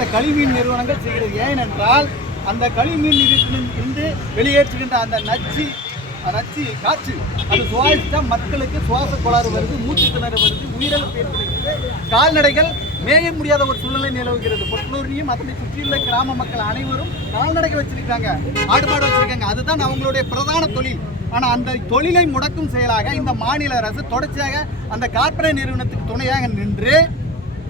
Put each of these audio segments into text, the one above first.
இந்த கழிவுநீர் நிறுவனங்கள் செய்கிறது. ஏனென்றால் அந்த கழிவுநீர் நிறுவனத்திலிருந்து வெளியேற்றுகின்ற அந்த நச்சு நச்சு காற்று அது சுவாசித்தா மக்களுக்கு சுவாச கோளாறு வருது மூச்சு திணறு வருது உயிரிழப்பு ஏற்படுகிறது. கால்நடைகள் மேய முடியாத ஒரு சூழ்நிலை நிலவுகிறது. பொட்டலூரியும் அதனை சுற்றியுள்ள கிராம மக்கள் அனைவரும் கால்நடைகள் வச்சிருக்காங்க ஆடு மாடு வச்சிருக்காங்க. அதுதான் அவங்களுடைய பிரதான தொழில். ஆனால் அந்த தொழிலை முடக்கும் செயலாக இந்த மாநில அரசு தொடர்ச்சியாக அந்த கார்ப்பரேட் நிறுவனத்துக்கு துணையாக நின்று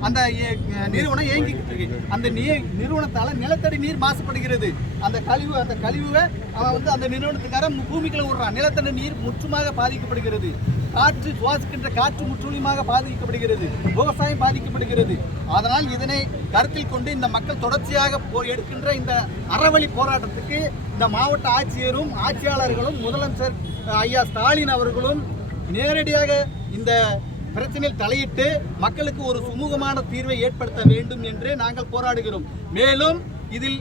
அந்த ஏ- நிறுவனம் இயங்கிக்கிட்டு இருக்கு. அந்த நீ நிறுவனத்தால் நிலத்தடி நீர் மாசுபடுகிறது. அந்த கழிவு அந்த கழிவை அவன் வந்து அந்த நிறுவனத்துக்காரன் பூமிக்குள்ள விடுறான் நிலத்தடி நீர் முற்றுமாக பாதிக்கப்படுகிறது. காற்று சுவாசிக்கின்ற காற்று முற்றுமுழுமாக பாதிக்கப்படுகிறது. விவசாயம் பாதிக்கப்படுகிறது. அதனால் இதனை கருத்தில் கொண்டு இந்த மக்கள் தொடர்ச்சியாக போ எடுக்கின்ற இந்த அறவழி போராட்டத்துக்கு இந்த மாவட்ட ஆட்சியரும் ஆட்சியாளர்களும் முதலமைச்சர் ஐயா ஸ்டாலின் அவர்களும் நேரடியாக இந்த பிரச்சனையில் தலையிட்டு மக்களுக்கு ஒரு சுமூகமான தீர்வை ஏற்படுத்த வேண்டும் என்று நாங்கள் போராடுகிறோம். மேலும் இதில்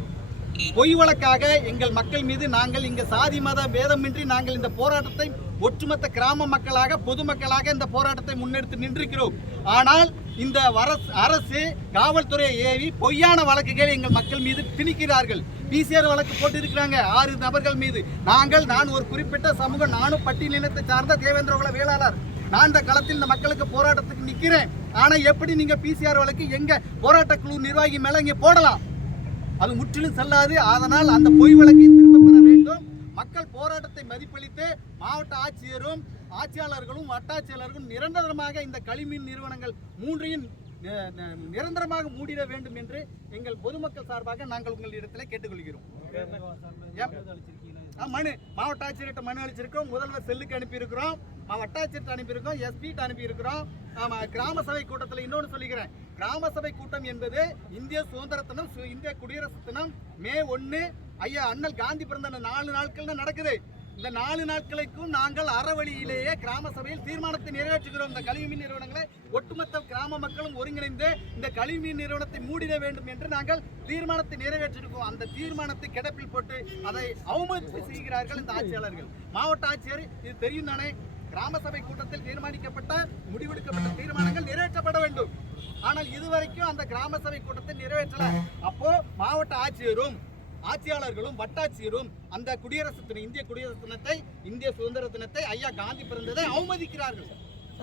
பொய் வழக்காக எங்கள் மக்கள் மீது நாங்கள் இங்கு சாதி மத பேதமின்றி நாங்கள் இந்த போராட்டத்தை ஒட்டுமொத்த கிராம மக்களாக பொதுமக்களாக இந்த போராட்டத்தை முன்னெடுத்து நின்றிருக்கிறோம். ஆனால் இந்த அரசு காவல்துறையை ஏவி பொய்யான வழக்குகளை எங்கள் மக்கள் மீது திணிக்கிறார்கள். பிசிஆர் வழக்கு போட்டிருக்கிறாங்க ஆறு நபர்கள் மீது. நாங்கள் நான் ஒரு குறிப்பிட்ட சமூகம் நானும் பட்டியலினத்தை சார்ந்த தேவேந்திரகுல வேளாளர். நான் இந்த களத்தில் இந்த மக்களுக்கு போராட்டத்துக்கு நிக்கிறேன். ஆனா எப்படி நீங்க பிசிஆர் வழக்கு எங்க போராட்ட குழு நிர்வாகி மேல இங்க போடலாம்? அது முற்றிலும் செல்லாது. அதனால் அந்த பொய் வழக்கை திரும்ப பெற வேண்டும். மக்கள் போராட்டத்தை மதிப்பளித்து மாவட்ட ஆட்சியரும் ஆட்சியாளர்களும் வட்டாட்சியாளர்களும் நிரந்தரமாக இந்த கழிவுநீர் நிறுவனங்கள் மூன்றையும் நிரந்தரமாக மூடிட வேண்டும் என்று எங்கள் பொதுமக்கள் சார்பாக நாங்கள் உங்களிடத்தில் கேட்டுக்கொள்கிறோம். மனு. மாவட்ட ஆட்சியர்கிட்ட மனு அளிச்சிருக்கோம். முதல்வர் செல்லுக்கு அனுப்பியிருக்கிறோம். வட்டாட்சியர்கிட்ட அனுப்பியிருக்கோம். எஸ்பிட்ட அனுப்பியிருக்கிறோம். ஆமா கிராம சபை கூட்டத்தில் இன்னொன்று சொல்லிக்கிறேன். கிராம சபை கூட்டம் என்பது இந்திய சுதந்திர தினம் சு- இந்திய குடியரசு தினம் மே ஒன்று ஐயா அண்ணல் காந்தி பிறந்த நாலு நாட்கள் தான் நடக்குது. இந்த நாலு நாட்களுக்கும் நாங்கள் அறவழியிலேயே கிராம சபையில் தீர்மானத்தை நிறைவேற்றுகிறோம். இந்த கழிவுநீர் நிறுவனங்களை ஒட்டுமொத்த கிராம மக்களும் ஒருங்கிணைந்து இந்த கழிவுமீன் நிறுவனத்தை மூடிட வேண்டும் என்று நாங்கள் தீர்மானத்தை நிறைவேற்றிருக்கோம். அந்த தீர்மானத்தை கிடப்பில் போட்டு அதை அவமதிப்பு செய்கிறார்கள் இந்த ஆட்சியாளர்கள். மாவட்ட ஆட்சியர் இது தெரியும் தானே கிராம சபை கூட்டத்தில் தீர்மானிக்கப்பட்ட முடிவெடுக்கப்பட்ட தீர்மானங்கள் நிறைவேற்றப்பட வேண்டும். ஆனால் இதுவரைக்கும் அந்த கிராம சபை கூட்டத்தை நிறைவேற்றல. அப்போ மாவட்ட ஆட்சியரும் ஆட்சியாளர்களும் வட்டாட்சியரும் அந்த குடியரசு தினம் இந்திய குடியரசு தினத்தை இந்திய சுதந்திர தினத்தை ஐயா காந்தி பிறந்ததை அவமதிக்கிறார்கள்.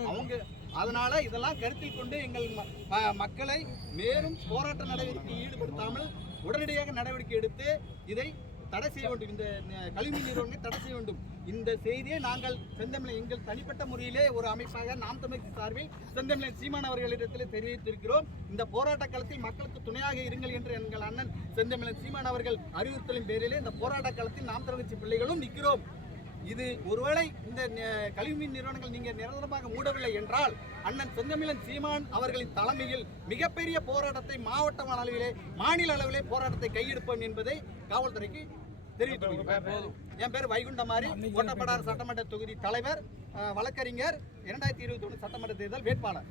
அவங்க அதனால இதெல்லாம் கருத்தில் கொண்டு எங்கள் ம- மக்களை மேலும் போராட்ட நடவடிக்கையில் ஈடுபடுத்தாமல் உடனடியாக நடவடிக்கை எடுத்து இதை தடை செய்ய வேண்டும். இந்த கல்வி கழிவு நிறுவனங்களை தடை செய்ய வேண்டும். இந்த செய்தியை நாங்கள் செந்தமிழை எங்கள் தனிப்பட்ட முறையிலே ஒரு அமைப்பாக நாம் தமிழ் சார்பில் செந்தமிழை சீமான் அவர்களிடத்தில் தெரிவித்திருக்கிறோம். இந்த போராட்ட காலத்தில் மக்களுக்கு துணையாக இருங்கள் என்று எங்கள் அண்ணன் செந்தமிழன் சீமான் அவர்கள் அறிவுறுத்தலின் பேரிலே இந்த போராட்ட காலத்தில் நாம் தமிழ்ச்சி பிள்ளைகளும் நிற்கிறோம். இது ஒருவேளை இந்த ந- நிறுவனங்கள் நீங்க நிரந்தரமாக மூடவில்லை என்றால் அண்ணன் செந்தமிழன் சீமான் அவர்களின் தலைமையில் மிகப்பெரிய போராட்டத்தை மாவட்ட அளவிலே மாநில அளவிலே போராட்டத்தை கையெடுப்போம் என்பதை காவல்துறைக்கு கொள்கிறேன். என் பேர் வைகுண்டமாரி கோட்டப்படார் சட்டமன்ற தொகுதி தலைவர் வழக்கறிஞர் இரண்டாயிரத்தி இருபத்தி ஒன்று சட்டமன்ற தேர்தல் வேட்பாளர்.